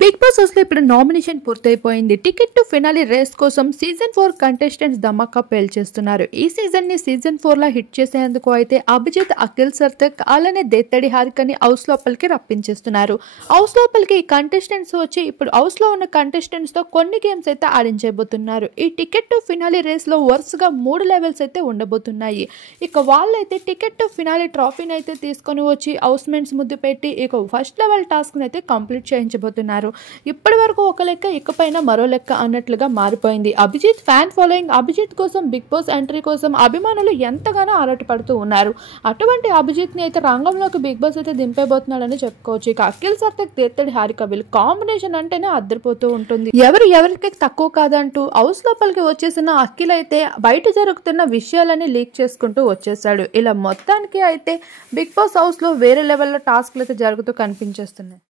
Big boss హౌస్లో ఇప్పుడు nomination పూర్తయిపోయింది. టికెట్ టు ఫినాలి రేస్ కోసం సీజన్ 4 కంటెస్టెంట్స్ ధమాకా పేల్చేస్తున్నారు. ఈ సీజన్ ని సీజన్ 4 లా హిట్ చేసేందుకు అయితే అభిజిత్, అఖిల్ సర్తక్ అలానే దేత్తడి హారికని హౌస్ లోపలికి రప్పించేస్తున్నారు. హౌస్ లోపలికి ఈ కంటెస్టెంట్స్ వచ్చి ఇప్పుడు హౌస్ లో ఉన్న కంటెస్టెంట్స్ తో కొన్ని గేమ్స్ అయితే ఆడించబోతున్నారు. ఈ టికెట్ టు ఫినాలి రేస్ లో వరుసగా 3 లెవెల్స్ అయితే ఉండబోతున్నాయి. ఇక వాళ్ళైతే టికెట్ టు ఫినాలి ట్రోఫీని అయితే తీసుకొని వచ్చి హౌస్ మేట్స్ ముద్దు పెట్టి ఇక ఫస్ట్ లెవెల్ టాస్క్ అయితే కంప్లీట్ చేయించబోతున్నారు. ఇప్పటి వరకు ఒక లెక్క, ఇకపైన మరో లెక్క అన్నట్లుగా మారిపోయింది. Abhijit fan following. అభిజిత్ కోసం బిగ్ బాస్ ఎంట్రీ కోసం అభిమానులు ఎంతగానో ఆరాటపడుతూ ఉన్నారు. అటువంటి అభిజిత్ ని అయితే రంగంలోకి బిగ్ బాస్ అయితే దింపేబోతున్నాడని చెప్పుకోవచ్చు. ఇక అఖిల్ సర్తక్, దేత్తడి హారిక వీళ్ళు కాంబినేషన్ అంటేనే అద్దరిపోతూ ఉంటుంది. ఎవరికి తక్కువ కాదంటూ హౌస్ లోపలికి వచ్చేసిన అఖిల్ అయితే బయట జరుగుతున్న విషయాలని లీక్ చేసుకుంటూ వచ్చేసాడు. ఇలా మొత్తానికి అయితే బిగ్ బాస్ హౌస్ లో వేరే లెవెల్లో టాస్క్లు అయితే జరుగుతూ కనిపించేస్తున్నాయి.